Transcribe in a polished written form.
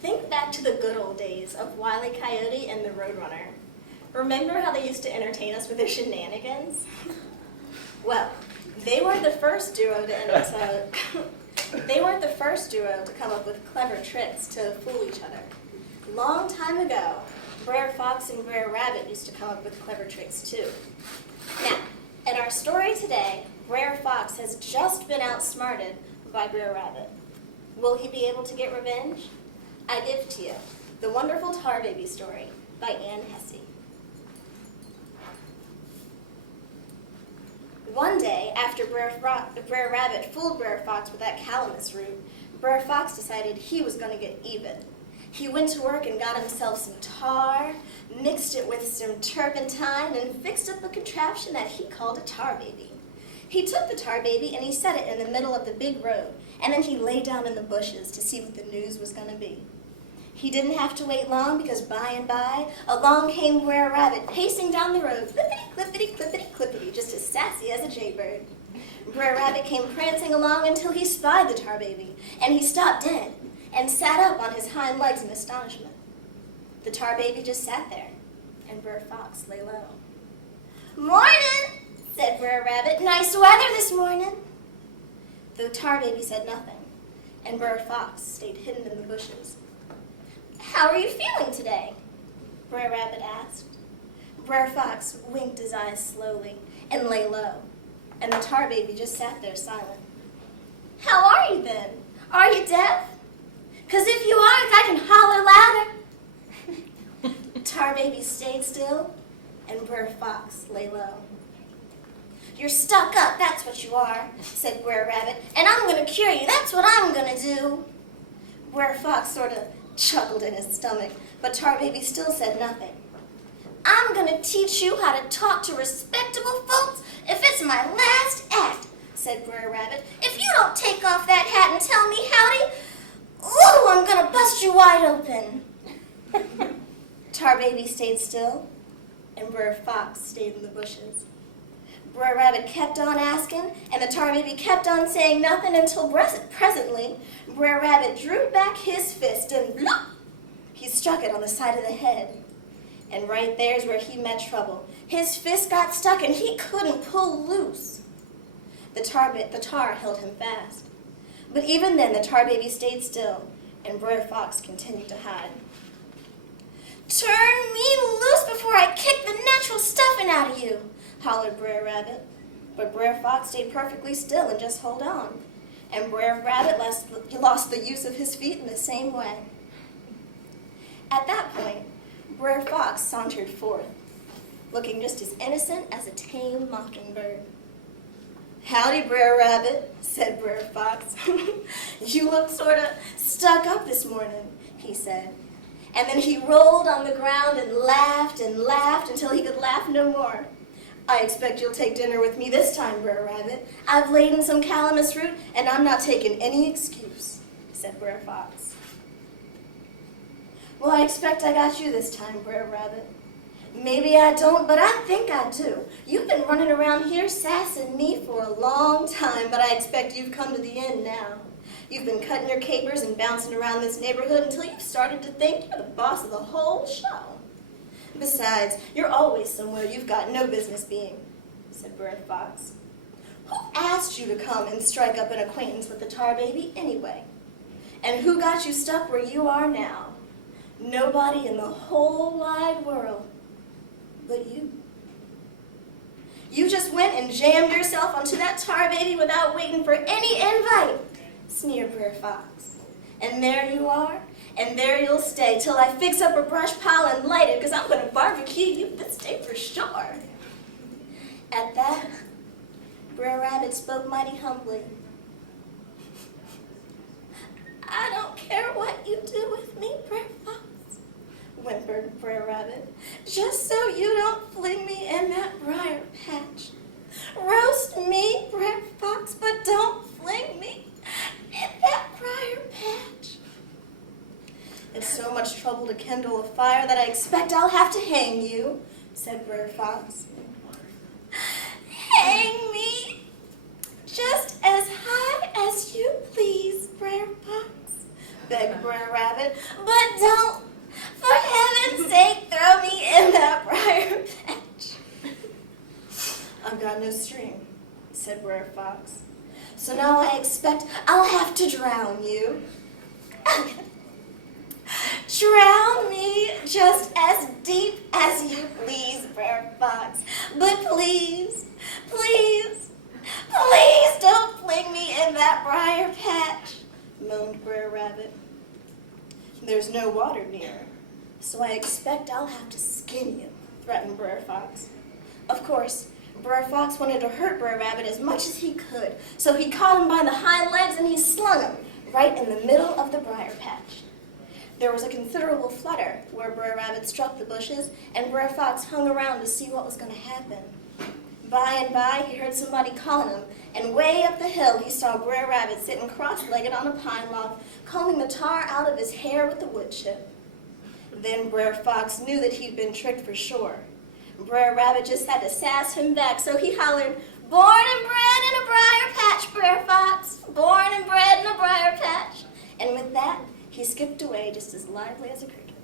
Think back to the good old days of Wile E. Coyote and the Roadrunner. Remember how they used to entertain us with their shenanigans? Well, they weren't the first duo to come up with clever tricks to fool each other. Long time ago, Brer Fox and Brer Rabbit used to come up with clever tricks too. Now, in our story today, Brer Fox has just been outsmarted by Brer Rabbit. Will he be able to get revenge? I give to you The Wonderful Tar Baby Story by Anne Hesse. One day, after Brer Rabbit fooled Brer Fox with that calamus root, Brer Fox decided he was going to get even. He went to work and got himself some tar, mixed it with some turpentine, and fixed up a contraption that he called a tar baby. He took the tar baby and he set it in the middle of the big road, and then he lay down in the bushes to see what the news was going to be. He didn't have to wait long because by and by, along came Brer Rabbit pacing down the road, clippity, clippity, clippity, just as sassy as a jaybird. Brer Rabbit came prancing along until he spied the tar baby, and he stopped dead and sat up on his hind legs in astonishment. The tar baby just sat there, and Brer Fox lay low. "Morning," said Brer Rabbit. "Nice weather this morning." The tar baby said nothing, and Brer Fox stayed hidden in the bushes. "How are you feeling today?" Brer Rabbit asked. Brer Fox winked his eyes slowly and lay low, and the tar baby just sat there silent. "How are you then? Are you deaf? 'Cause if you aren't, I can holler louder." Tar baby stayed still, and Brer Fox lay low. "You're stuck up, that's what you are," said Brer Rabbit, "and I'm going to cure you, that's what I'm going to do." Brer Fox sort of chuckled in his stomach, but Tar Baby still said nothing. "I'm going to teach you how to talk to respectable folks if it's my last act," said Brer Rabbit. "If you don't take off that hat and tell me howdy, ooh, I'm going to bust you wide open." Tar Baby stayed still, and Brer Fox stayed in the bushes. Brer Rabbit kept on asking, and the Tar Baby kept on saying nothing until presently Brer Rabbit drew back his fist and bloop, he struck it on the side of the head. And right there's where he met trouble. His fist got stuck and he couldn't pull loose. The tar held him fast. But even then the Tar Baby stayed still, and Brer Fox continued to hide. "Turn me loose before I kick the natural stuffing out of you," hollered Brer Rabbit. But Brer Fox stayed perfectly still and just held on. And Brer Rabbit lost the use of his feet in the same way. At that point, Brer Fox sauntered forth, looking just as innocent as a tame mockingbird. "Howdy, Brer Rabbit," said Brer Fox. "You look sort of stuck up this morning," he said. And then he rolled on the ground and laughed until he could laugh no more. "I expect you'll take dinner with me this time, Brer Rabbit. I've laid in some calamus root, and I'm not taking any excuse," said Brer Fox. "Well, I expect I got you this time, Brer Rabbit." "Maybe I don't, but I think I do. You've been running around here sassing me for a long time, but I expect you've come to the end now. You've been cutting your capers and bouncing around this neighborhood until you've started to think you're the boss of the whole show. Besides, you're always somewhere you've got no business being," said Brer Fox. "Who asked you to come and strike up an acquaintance with the Tar Baby anyway? And who got you stuck where you are now? Nobody in the whole wide world but you. You just went and jammed yourself onto that Tar Baby without waiting for any invite," sneered Brer Fox. "And there you are, and there you'll stay till I fix up a brush pile and light it, because I'm going to barbecue you this day for sure." At that, Brer Rabbit spoke mighty humbly. "I don't care what you do with me, Brer Fox," whimpered Brer Rabbit, "just so you don't fling me in that briar patch. Roast me, Brer Fox, but don't fling me in that briar patch." "It's so much trouble to kindle a fire that I expect I'll have to hang you," said Brer Fox. "Hang me just as high as you please, Brer Fox," begged Brer Rabbit. "But don't, for heaven's sake, throw me in that briar patch." "I've got no string," said Brer Fox. "So now I expect I'll have to drown you." "Drown me just as deep as you please, Brer Fox. But please, please, please don't fling me in that briar patch," moaned Brer Rabbit. "There's no water near, so I expect I'll have to skin you," threatened Brer Fox. Of course, Brer Fox wanted to hurt Brer Rabbit as much as he could, so he caught him by the hind legs and he slung him right in the middle of the briar patch. There was a considerable flutter where Brer Rabbit struck the bushes, and Brer Fox hung around to see what was going to happen. By and by, he heard somebody calling him, and way up the hill he saw Brer Rabbit sitting cross-legged on a pine log, combing the tar out of his hair with the wood chip. Then Brer Fox knew that he'd been tricked for sure. Brer Rabbit just had to sass him back, so he hollered, "Born and bred in a briar patch, Brer Fox, born and bred in a briar patch." And with that, he skipped away just as lively as a cricket.